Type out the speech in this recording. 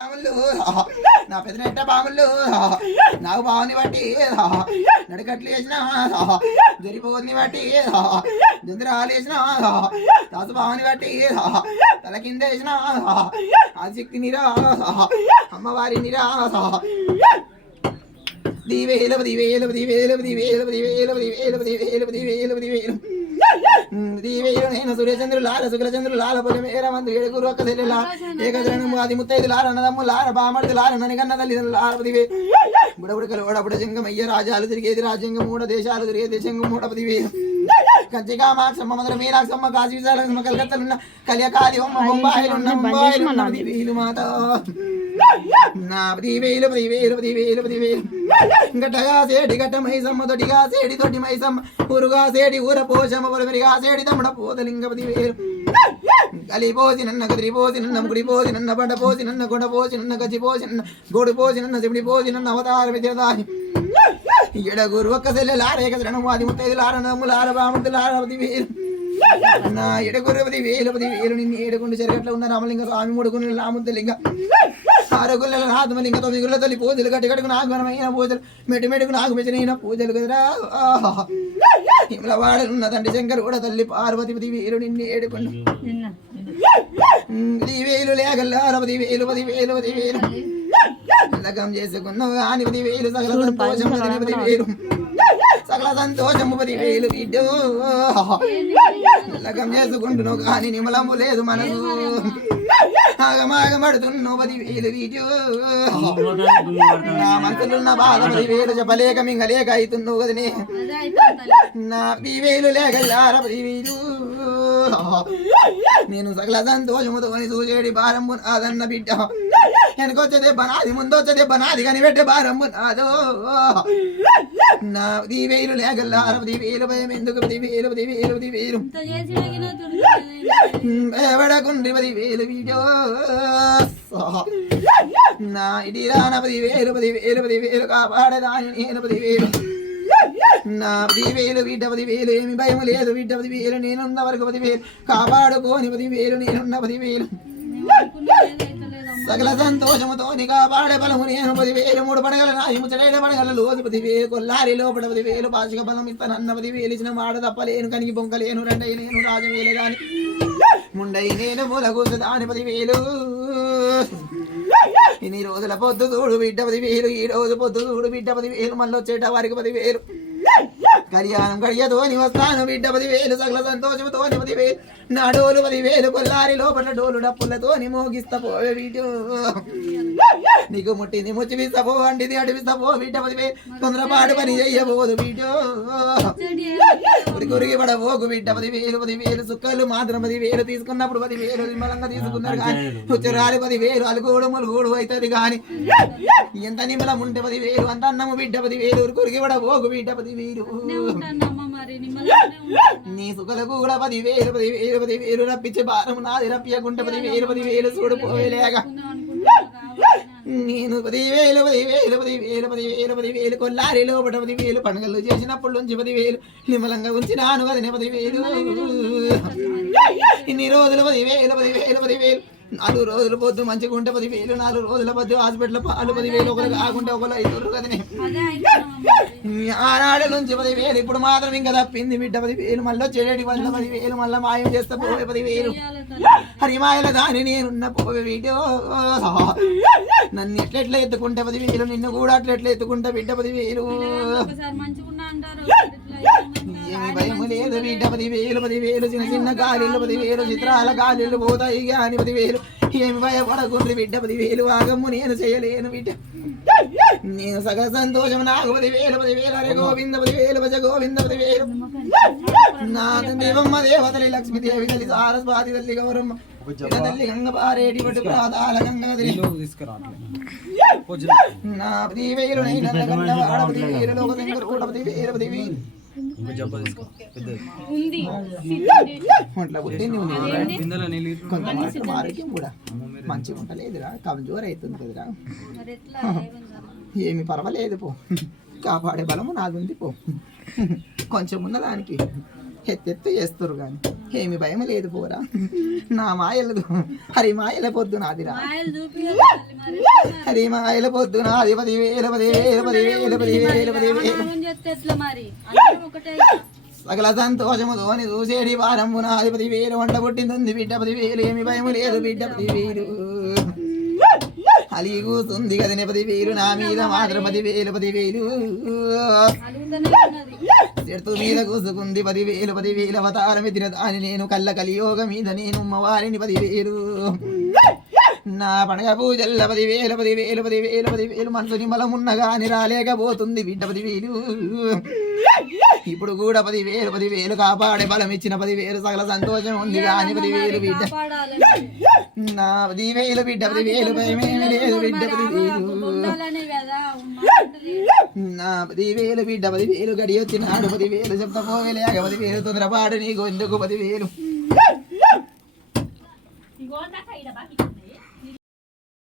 పాములు నా పెద్దనెట్ట పాములు నాకు బావుని బట్టి నడికట్లు వేసిన జరిపోని బట్టి జంతురాలు వేసిన దాసు బావుని బట్టి తల కింద వేసిన ఆశక్తి నిరా అమ్మవారి నిరా దివేలు దివేలు దివేలు దివేలు దివేలు దివేలు దివేలు దివేలు దివేలు దివేలు నేను సూర్యచంద్రులాల శుక్లచంద్రులాల పొలిమేర మందు ఏడుగురు ఒక్క తెల్లిలా ఏకజనం ఆది ముత్తైదులార అన్నదమ్ములార బామడులార ననిగన్న తల్లిదండ్రులార దివే బుడబుడకలు ఓడబుడ జంగమయ్య రాజాలు తిరిగేది రాజ్యంగం మూడ దేశాలు తిరిగేది దేశంగం మూడ దివేలు కంచికామాక్షమ్మ మధుర మీనాక్షమ్మ కాశీ విశాలమ్మ కలకత్తలున్న కలియకాది అమ్మ బొంబాయిలున్న ముంబాయిలున్న దివేలు మాత నా పదివేలు పదివేలు పదివేలు పదివేలు గట్టగా సేడి గట్ట మైసమ్మ తొడిగా సేడి తొట్టి మైసమ్మ ఊరుగా సేడి ఊర పోషమ్మ పొలమెరిగా సేడి తమ్ముడ పోతలింగ పదివేలు కలిపోసి నన్న కదిరిపోసి నన్న ముడిపోసి నన్న బండ పోసి నన్న కొండ పోసి నన్న గచ్చిపోసి నన్న గోడు పోసి నన్న శివుడి పోసి నన్న అవతార విద్యదాని ఎడగురు ఒక్క సెల్లెలారే కదరణము అది ముత్తైదులార నమ్ములార బాములార పదివేలు నా ఎడగురు పదివేలు పదివేలు నిన్ను ఏడుగుండు చెరగట్ల ఉన్న రామలింగ స్వామి మూడుగుండు రాముద్దలింగ ఆరుగుళ్ళ నాథమలింగ తొమ్మిది గుళ్ళ తల్లి పూజలు గట్టి గడుగు నాగమనమైన పూజలు మెటు మెటుకు నాకు మెచ్చిన పూజలు కదరా హిమలవాడనున్న తండ్రి శంకర్ కూడా తల్లి పార్వతి పదివేలు నిన్ను ఏడుకుండు పదివేలు లేకల్లార పదివేలు పదివేలు పదివేలు లగం చేసుకున్నావు కాని పదివేలు సకల సంతోషం పదివేలు సకల సంతోషము పదివేలు బిడ్డో లగం చేసుకుంటున్నావు కానీ నిమలము లేదు మనసు ఆగమాగమడుతున్నావు పదివేలు వీడియో నా మనసులున్న బాధ పదివేలు చెప్పలేక మింగలేక అవుతున్నావు కదనే నా పదివేలు లేకల్లార పదివేలు నేను సకల సంతోషముతో చూసేడి భారము నాదన్న బిడ్డ వెనకొచ్చదే బనాది ముందొచ్చదే బనాది కానీ పెట్టే భారము నాదో నా పదివేలు లేకల్లార పదివేలు భయం ఎందుకు పదివేలు పదివేలు పదివేలు ఎవడకుండి పదివేలు వీడియో నా ఇడి రాన పదివేలు పదివేలు పదివేలు కాపాడదాని నేను పదివేలు నా పదివేలు బిడ్డ పదివేలు ఏమి భయం లేదు బిడ్డ పదివేలు నేనున్న వరకు పదివేలు కాపాడుకోని పదివేలు నేనున్న పదివేలు సకల సంతోషముతో కాపాడే బలము నేను పదివేలు మూడు పడగల నాయి ముచ్చటైన పడగల లోజు పదివేలు కొల్లారి లోపల పదివేలు పాచిక బలం ఇస్తానన్న పదివేలు ఇచ్చిన మాట తప్పలేను కనికి బొంకలేను రెండై నేను రాజవేలే దాని ముండై నేను మూలగూసు దాని పదివేలు ఇన్ని రోజుల పొద్దు చూడు బిడ్డ పదివేలు ఈ రోజు పొద్దు చూడు బిడ్డ పదివేలు మళ్ళీ వచ్చేట వారికి పదివేలు కళ్యాణం కడియతోని వస్తాను బిడ్డ పదివేలు సకల సంతోషముతోని పదివేలు నా డోలు పదివేలు కొల్లారి లోపల డోలు డప్పులతోని మోగిస్తా పోవే వీడియో నీకు ముట్టింది ముచ్చిపిస్తా పో అంటిది అడిపిస్తా పో బిడ్డ పదివేలు తొందరపాటు పని చెయ్యబోదు వీడియో గురికి పడబోకు బిడ్డ పదివేలు పదివేలు సుక్కలు మాత్రం పదివేలు తీసుకున్నప్పుడు పదివేలు నిమ్మలంగా తీసుకున్నారు కానీ ఉచ్చరాలి పదివేలు అలుగోడు ములుగోడు అవుతుంది కానీ ఎంత నిమ్మలం ఉంటే పదివేలు అంత అన్నము బిడ్డ పదివేలు గురికి పడబోకు బిడ్డ పదివేలు నీ సుఖలకు కూడా పదివేలు పదివేలు పదివేలు రప్పించే భారం నాది రప్పియకుంటే పదివేలు పదివేలు చూడిపోయేలేగా నేను పదివేలు పదివేలు పదివేలు పదివేలు పదివేలు కొల్లారి లోపల పదివేలు పండుగలు చేసినప్పుడు నుంచి పదివేలు నిమ్మలంగా ఉంచినాను కదనే పదివేలు ఇన్ని రోజులు పదివేలు పదివేలు పదివేలు 4 రోజులు పొద్దు మంచిగా ఉంటే 10,000 4 రోజుల పొద్దు హాస్పిటల్ పాలు 10,000 ఒకరు కాకుంటే ఒకరు 5 కదనే ఆనాడు నుంచి 10,000 ఇప్పుడు మాత్రం ఇంకా తప్పింది బిడ్డ 10,000 మళ్ళీ చెడేటి వల్ల 10,000 మళ్ళీ మాయం చేస్తే పోవే 10,000 హరిమాయల దాని నేనున్న పోవే వీడియో నన్ను ఎట్లెట్లా ఎత్తుకుంటే 10,000 నిన్ను కూడా అట్లెట్లా ఎత్తుకుంటా బిడ్డ 10,000 ఏమి భయం లేదు బిడ్డ 10,000 చిన్న చిన్న గాలిళ్ళు 10,000 చిత్రాల గాలిళ్ళు పోతాయి కానీ 10,000 ఏమి భయపడకుండ్రి బిడ్డ 10,000 ఆగమ్ము నేను చేయలేను బిడ్డ నేను సగ సంతోషం నాకు 10,000 అరే గోవింద 10,000 భజ గోవింద 10,000 నా దేవమ్మ దేవతలి లక్ష్మీదేవి తల్లి సారస్వాతి తల్లి గౌరమ్మ తల్లి గంగ పారేటి పట్టు ప్రాతాల గంగ నా 10,000 నైనా గంగ వాడ 10,000 లోక శంకర్ కూడా 10,000 ఆరోగ్యం కూడా మంచిగా ఉంటలేదురా కమజోరు అవుతుంది కదరా ఏమి పర్వాలేదు పో కాపాడే బలము నాదుంది పో కొంచెం ఉన్న దానికి ఎత్తెత్తు చేస్తారు కానీ ఏమి భయం లేదు పోరా నా మాయలదు హరి మాయల పొద్దు నాదిరా హరి మాయల పొద్దు నాది 10,000 సకల సంతోషముతోని చూసేటి వారము నాది 10,000 వంట పుట్టింది బిడ్డ 10,000 ఏమి భయం లేదు బిడ్డ 10,000 అలి కూస్తుంది కదనే 10,000 నా మీద మాత్రం 10,000 చెట్టు మీద కూసుకుంది 10,000 అవతారం ఎత్తిన దాని నేను కళ్ళ కలియోగ మీద నేను అమ్మవారిని 10,000 నా పండగ పూజల్ల 10,000 మనసుని బలమున్నగా అని రాలేకపోతుంది బిడ్డ 10,000 ఇప్పుడు కూడా 10,000 కాపాడే బలం ఇచ్చిన 10,000 సకల సంతోషం ఉంది కానీ 10,000 బిడ్డ నా 10,000 బిడ్డ 10,000 భయమేమి లేదు బిడ్డ 10,000 నా 10,000 బిడ్డ 10,000 గడి వచ్చినాడు 10,000 చెప్తా పోగలేక 10,000 తొందరపాటు నీకు ఎందుకు 10,000